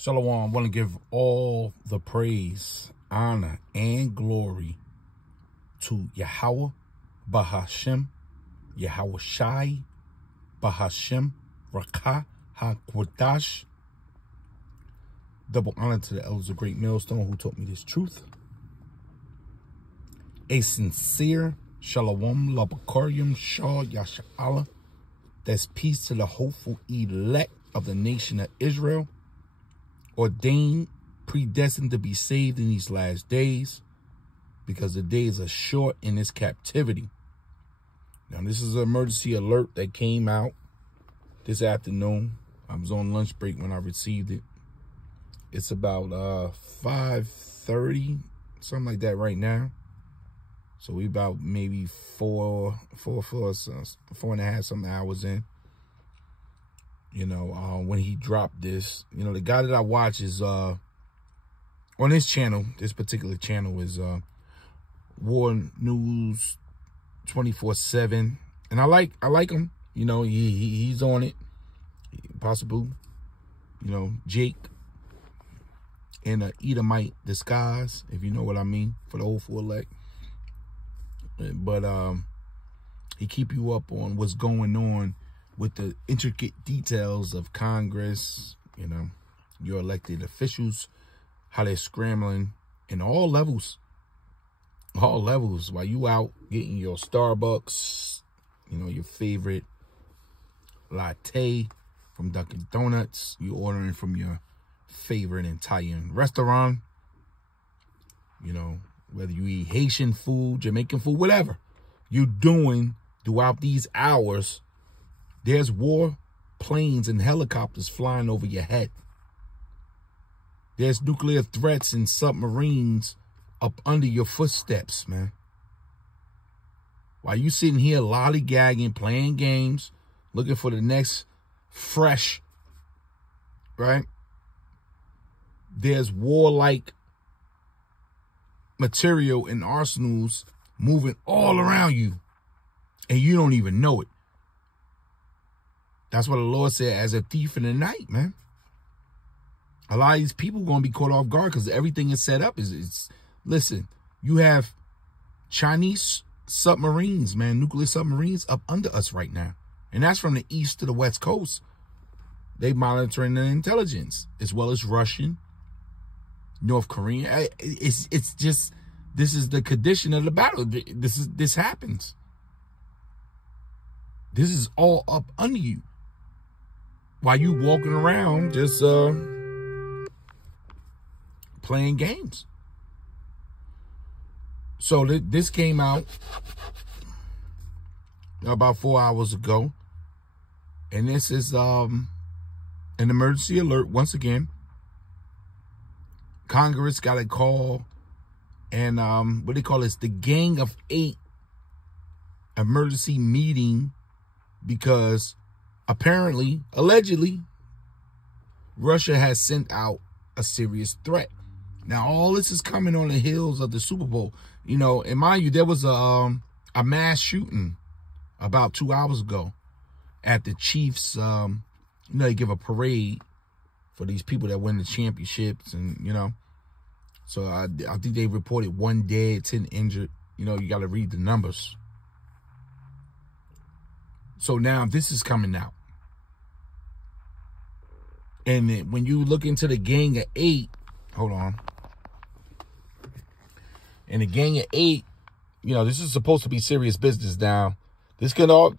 Shalom. I want to give all the praise, honor, and glory to Yahweh, Bahashem, Yahweh Shai, Bahashem, Rakah, HaKwadash. Double honor to the elders of Great Millstone who taught me this truth. A sincere Shalom, Labakaryim, Shah, Yasha'Allah. That's peace to the hopeful elect of the nation of Israel, ordained, predestined to be saved in these last days, because the days are short in this captivity. Now, this is an emergency alert that came out this afternoon. I was on lunch break when I received it. It's about 5:30, something like that right now. So we about maybe four and a half something hours in. You know, when he dropped this, you know, the guy that I watch is on this channel. This particular channel is War News 24/7, and I like him. You know, he's on it. Possible, you know, Jake in a Edomite disguise, if you know what I mean, for the hopeful elect. But he keep you up on what's going on with the intricate details of Congress, you know, your elected officials, how they're scrambling in all levels, while you out getting your Starbucks, you know, your favorite latte from Dunkin' Donuts, you ordering from your favorite Italian restaurant, you know, whether you eat Haitian food, Jamaican food, whatever you're doing throughout these hours, there's war planes and helicopters flying over your head. There's nuclear threats and submarines up under your footsteps, man. While you sitting here lollygagging, playing games, looking for the next fresh, right? There's warlike material and arsenals moving all around you, and you don't even know it. That's what the Lord said, as a thief in the night, man. A lot of these people are going to be caught off guard because everything is set up. Listen, you have Chinese submarines, man, nuclear submarines up under us right now. And that's from the east to the west coast. They monitoring the intelligence, as well as Russian, North Korean. It's just, this is the condition of the battle. This happens. This is all up under you, while you walking around just playing games. So this came out about 4 hours ago, and this is an emergency alert once again. Congress got a call, and what they call this, the Gang of 8 emergency meeting, because apparently, allegedly, Russia has sent out a serious threat. Now, all this is coming on the heels of the Super Bowl. You know, and mind you, there was a mass shooting about 2 hours ago at the Chiefs. You know, they give a parade for these people that win the championships, and, you know. So I think they reported 1 dead, 10 injured. You know, you got to read the numbers. So now this is coming out. And then when you look into the Gang of 8, hold on. And the Gang of 8, you know, this is supposed to be serious business now.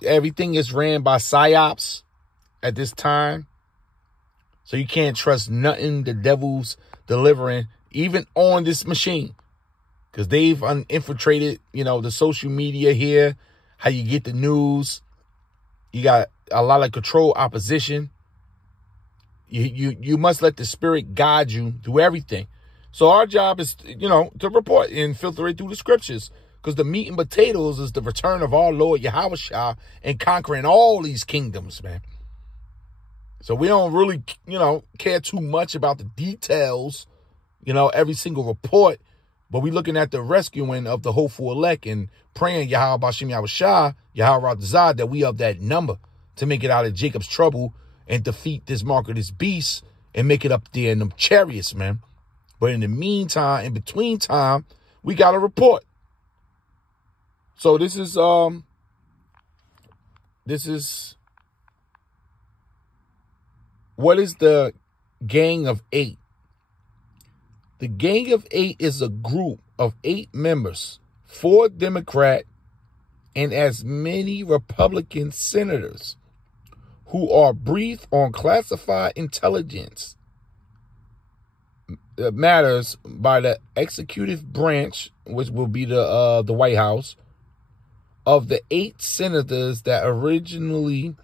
Everything is ran by psyops at this time. So you can't trust nothing the devil's delivering, even on this machine. Because they've infiltrated, you know, the social media here, how you get the news. You got a lot of control opposition. You must let the Spirit guide you through everything. So our job is, you know, to report and filter it through the scriptures. Because the meat and potatoes is the return of our Lord Yahweh Shah and conquering all these kingdoms, man. So we don't really, you know, care too much about the details, you know, every single report. But we looking at the rescuing of the hopeful elect and praying Yahweh Bashem Yahweh Shah, Yahweh that we of that number to make it out of Jacob's trouble and defeat this mark of this beast and make it up there in them chariots, man. But in the meantime, in between time, we got a report. So this is what is the Gang of 8? The Gang of 8 is a group of 8 members, 4 Democrat and as many Republican senators who are briefed on classified intelligence matters by the executive branch, which will be the White House, of the 8 senators that originally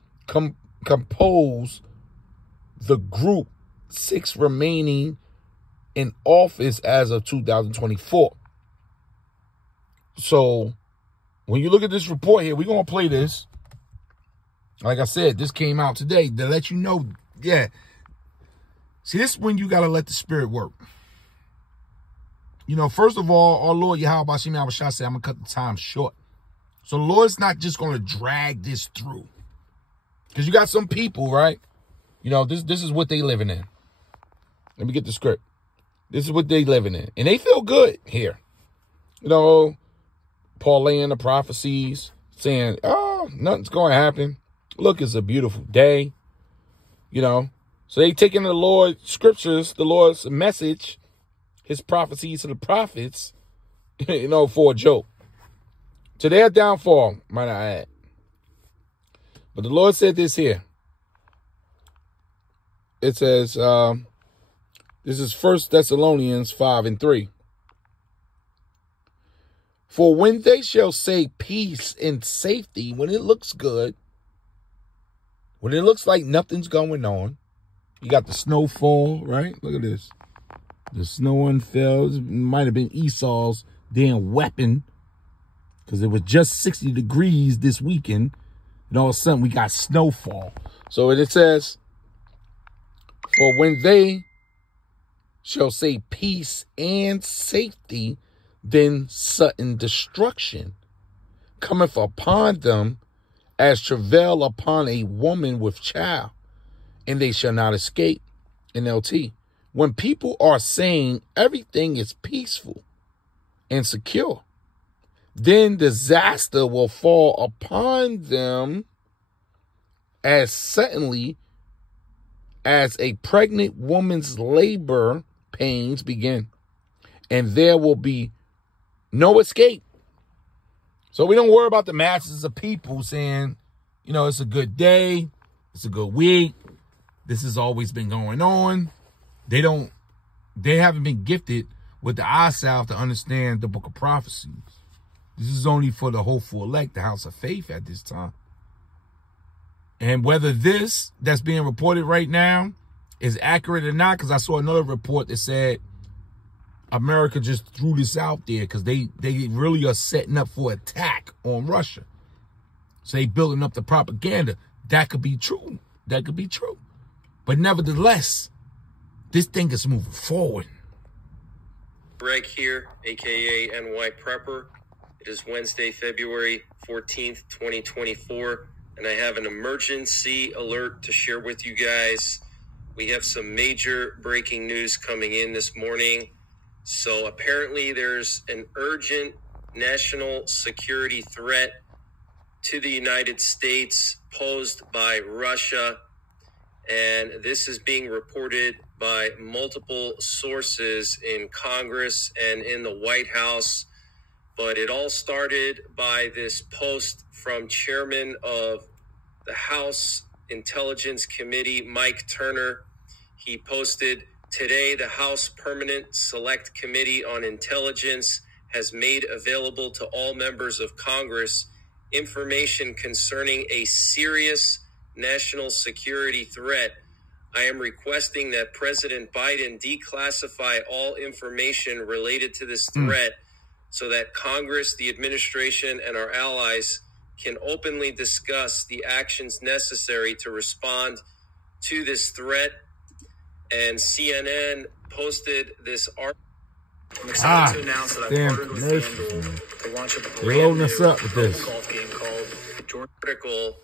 composed the group, 6 remaining in office as of 2024. So when you look at this report here, we're going to play this. Like I said, this came out today to let you know, yeah. See, this is when you got to let the spirit work. You know, first of all, our Lord Yahweh Bashim Abashah said, I'm going to cut the time short. So the Lord's not just going to drag this through. Because you got some people, right? You know, this is what they living in. Let me get the script. This is what they living in. And they feel good here. You know, parlaying the prophecies, saying, oh, nothing's going to happen. Look, it's a beautiful day. You know, so they taking the Lord's scriptures, the Lord's message, his prophecies to the prophets, you know, for a joke. To their downfall, might I add. But the Lord said this here. It says, this is 1 Thessalonians 5:3. For when they shall say peace and safety, when it looks good, when it looks like nothing's going on, you got the snowfall, right? Look at this. The snowing fell. It might have been Esau's damn weapon, because it was just 60 degrees this weekend, and all of a sudden we got snowfall. So it says, for when they shall say peace and safety, then sudden destruction cometh upon them as travail upon a woman with child, and they shall not escape. NLT. When people are saying everything is peaceful and secure, then disaster will fall upon them as suddenly as a pregnant woman's labor pains begin, and there will be no escape. So we don't worry about the masses of people saying, you know, it's a good day, it's a good week, this has always been going on. They haven't been gifted with the eye salve to understand the book of prophecies. This is only for the hopeful elect, the house of faith at this time. And whether this that's being reported right now is accurate or not, because I saw another report that said America just threw this out there because they really are setting up for attack on Russia. So they building up the propaganda. That could be true. That could be true. But nevertheless, this thing is moving forward. Greg here, a.k.a. NY Prepper. It is Wednesday, February 14th, 2024, and I have an emergency alert to share with you guys. We have some major breaking news coming in this morning. So apparently there's an urgent national security threat to the United States posed by Russia, and this is being reported by multiple sources in Congress and in the White House. But it all started by this post from Chairman of the House Intelligence Committee, Mike Turner. He posted, today the House Permanent Select Committee on Intelligence has made available to all members of Congress information concerning a serious national security threat. I am requesting that President Biden declassify all information related to this threat so that Congress, the administration, and our allies can openly discuss the actions necessary to respond to this threat. And CNN posted this article. I'm excited to announce that I've partnered with FanDuel to launch a brand new golf game called Jordan. Article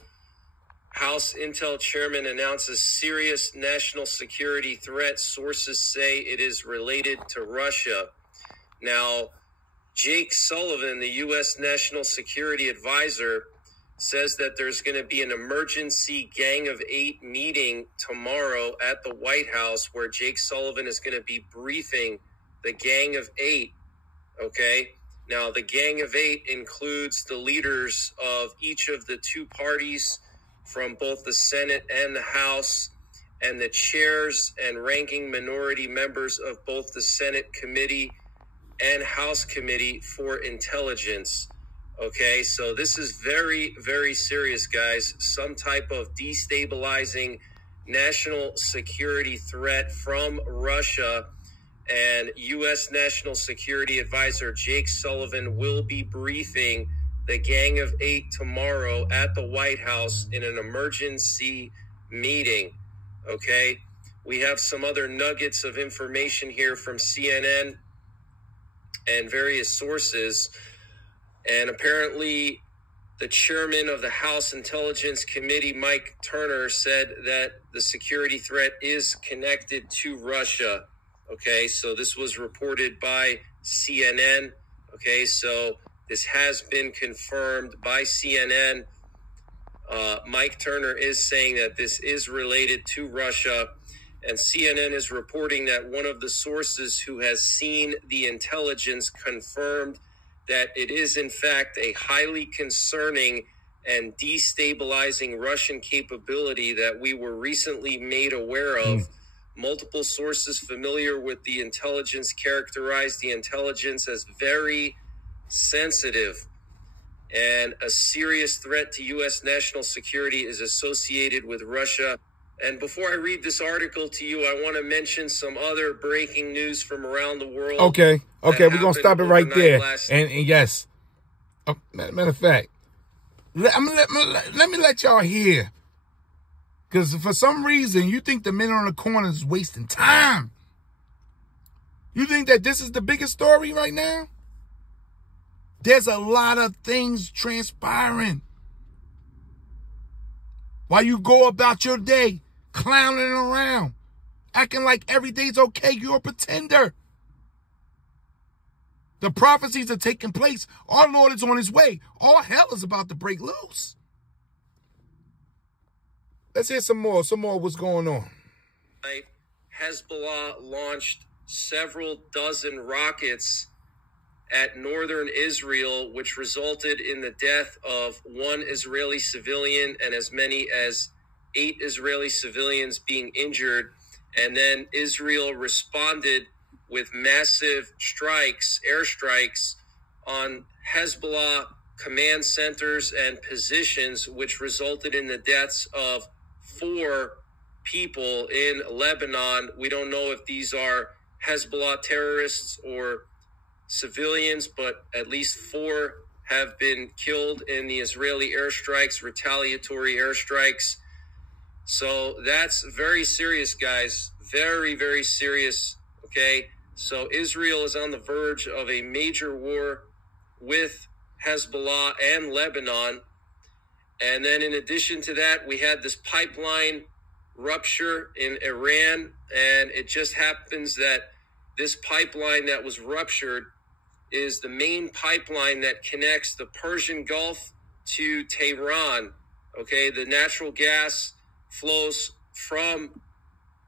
House Intel chairman announces serious national security threat. Sources say it is related to Russia. Now, Jake Sullivan, the U.S. National Security Advisor, says that there's going to be an emergency Gang of Eight meeting tomorrow at the White House where Jake Sullivan is going to be briefing the Gang of Eight. Okay. Now, the Gang of Eight includes the leaders of each of the two parties from both the Senate and the House, and the chairs and ranking minority members of both the Senate Committee and House Committee for Intelligence. Okay, so this is very, very serious, guys. Some type of destabilizing national security threat from Russia. And U.S. National Security Advisor Jake Sullivan will be briefing the Gang of Eight tomorrow at the White House in an emergency meeting. Okay, we have some other nuggets of information here from CNN and various sources. And apparently the chairman of the House Intelligence Committee, Mike Turner, said that the security threat is connected to Russia. Okay, so this was reported by CNN. Okay, so this has been confirmed by CNN. Mike Turner is saying that this is related to Russia. And CNN is reporting that one of the sources who has seen the intelligence confirmed that it is, in fact, a highly concerning and destabilizing Russian capability that we were recently made aware of. Multiple sources familiar with the intelligence characterized the intelligence as very sensitive, and a serious threat to U.S. national security is associated with Russia. And before I read this article to you, I want to mention some other breaking news from around the world. Okay, we're going to stop it right there. And yes, matter of fact, let me let y'all hear. Because for some reason, you think the men on the corner is wasting time. You think that this is the biggest story right now? There's a lot of things transpiring. While you go about your day, clowning around, acting like everything's okay, you're a pretender. The prophecies are taking place. Our Lord is on his way. All hell is about to break loose. Let's hear some more what's going on. Hezbollah launched several dozen rockets at northern Israel, which resulted in the death of one Israeli civilian and as many as 8 Israeli civilians being injured. And then Israel responded with massive airstrikes on Hezbollah command centers and positions, which resulted in the deaths of 4 people in Lebanon. We don't know if these are Hezbollah terrorists or civilians, but at least 4 have been killed in the Israeli airstrikes, retaliatory airstrikes. So that's very serious, guys. Very, very serious. Okay. So Israel is on the verge of a major war with Hezbollah and Lebanon. And then in addition to that, we had this pipeline rupture in Iran. And it just happens that this pipeline that was ruptured is the main pipeline that connects the Persian Gulf to Tehran. Okay, the natural gas flows from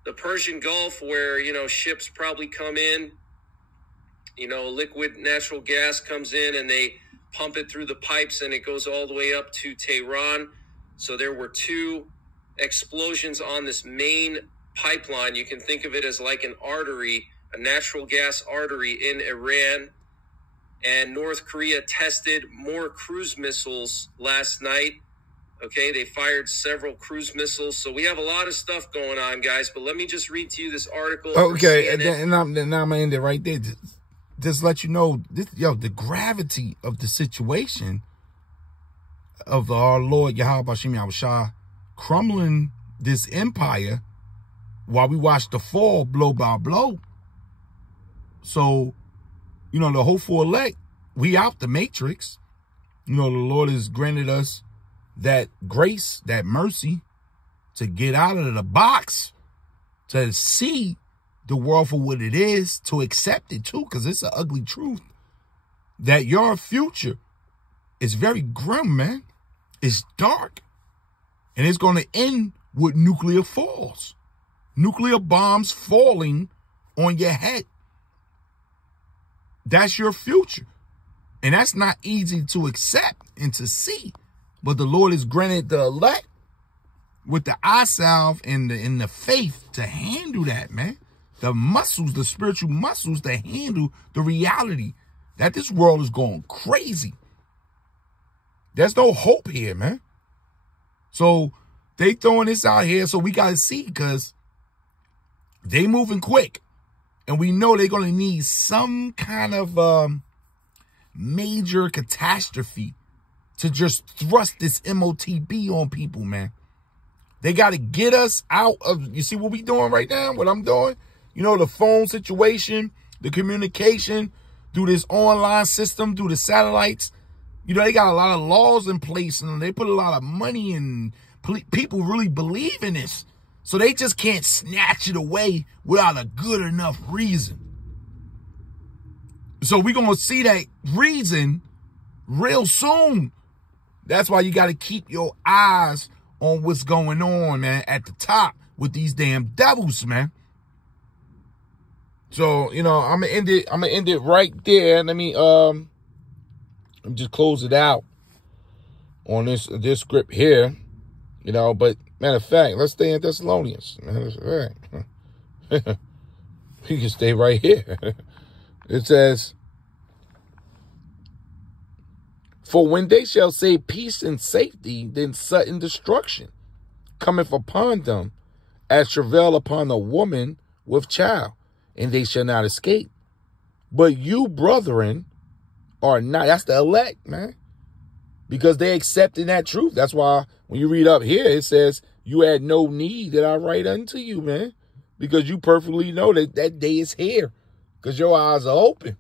the Persian Gulf where, ships probably come in, liquid natural gas comes in and they pump it through the pipes and it goes all the way up to Tehran. So there were 2 explosions on this main pipeline. You can think of it as like an artery, a natural gas artery in Iran. And North Korea tested more cruise missiles last night. Okay, they fired several cruise missiles. So we have a lot of stuff going on, guys. But let me just read to you this article. Okay, and I'm going to end it right there. Just let you know, the gravity of the situation of our Lord Yahweh Bashim Yahushua crumbling this empire while we watch the fall blow by blow. So, the hopeful elect, we out the matrix. The Lord has granted us that grace, that mercy to get out of the box, to see the world for what it is, to accept it too, because it's an ugly truth that your future is very grim, man. It's dark. And it's going to end with nuclear falls. Nuclear bombs falling on your head. That's your future. And that's not easy to accept and to see. But the Lord has granted the elect with the eye salve and the faith to handle that, man. The muscles, the spiritual muscles to handle the reality that this world is going crazy. There's no hope here, man. So they throwing this out here, so we got to see, because they moving quick. And we know they're going to need some kind of major catastrophe to just thrust this MOTB on people, man. They got to get us out of, you see what we doing right now, what I'm doing? You know, the phone situation, the communication, through this online system, through the satellites. You know, they got a lot of laws in place, and they put a lot of money in. People really believe in this. So they just can't snatch it away without a good enough reason. So we're going to see that reason real soon. That's why you got to keep your eyes on what's going on, man, at the top with these damn devils, man. So, you know, I'm going to end it right there. Let me just close it out on this script here. You know, but matter of fact, let's stay in Thessalonians. Matter of fact, we can stay right here. It says, for when they shall say peace and safety, then sudden destruction cometh upon them, as travail upon a woman with child, and they shall not escape. But you, brethren, are not. That's the elect, man. Because they accepted that truth. That's why when you read up here, it says, you had no need that I write unto you, man. Because you perfectly know that that day is here. Because your eyes are open.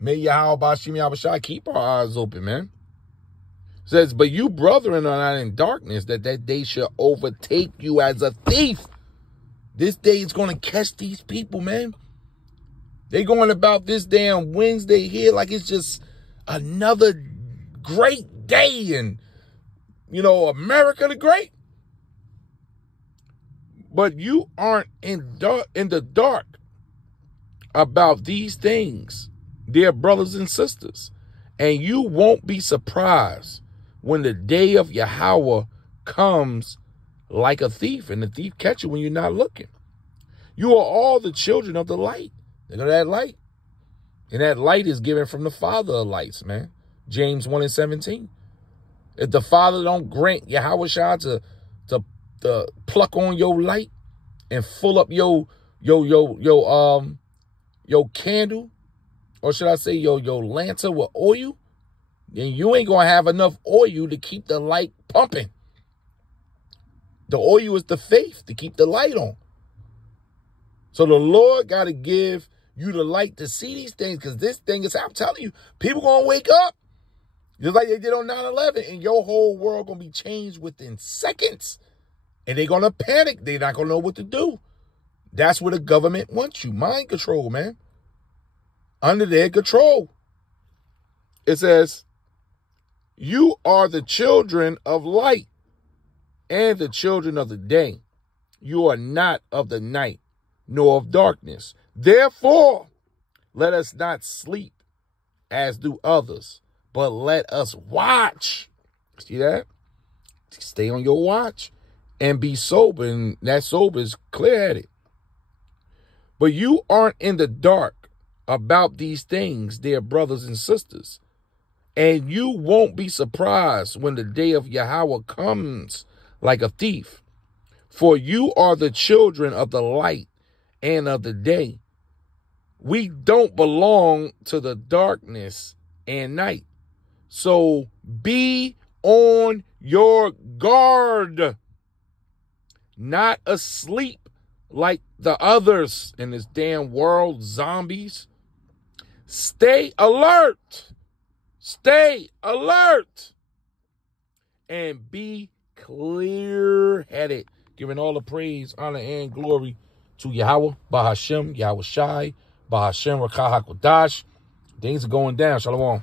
May Yahweh Bashim Yahushua keep our eyes open, man. It says, but you, brethren, are not in darkness, that day shall overtake you as a thief. This day is going to catch these people, man. They going about this damn Wednesday here like it's just another great day, and you know, America the Great. But you aren't in the dark about these things, dear brothers and sisters, and you won't be surprised when the day of Yahweh comes like a thief, and the thief catch you when you're not looking. You are all the children of the light. Look at that light. And that light is given from the Father of lights, man. James 1:17. If the Father don't grant Yahweh Shah to pluck on your light and fill up your candle, or should I say your lantern with oil, then you ain't gonna have enough oil to keep the light pumping. The oil is the faith to keep the light on. So the Lord got to give you the light to see these things, because this thing is, I'm telling you, people going to wake up just like they did on 9/11, and your whole world going to be changed within seconds, and they're going to panic. They're not going to know what to do. That's where the government wants you. Mind control, man. Under their control. It says, you are the children of light and the children of the day. You are not of the night, nor of darkness. Therefore, let us not sleep as do others, but let us watch. See that? Stay on your watch and be sober. And that sober is clear-headed. But you aren't in the dark about these things, dear brothers and sisters. And you won't be surprised when the day of Yahweh comes like a thief. For you are the children of the light and of the day. We don't belong to the darkness and night. So be on your guard, not asleep like the others in this damn world, zombies. Stay alert. Stay alert. and be clear-headed, giving all the praise, honor, and glory to Yahweh, Bahashem, Yahweh Shai, Bahashem, Rakah HaKodash. Things are going down. Shalom.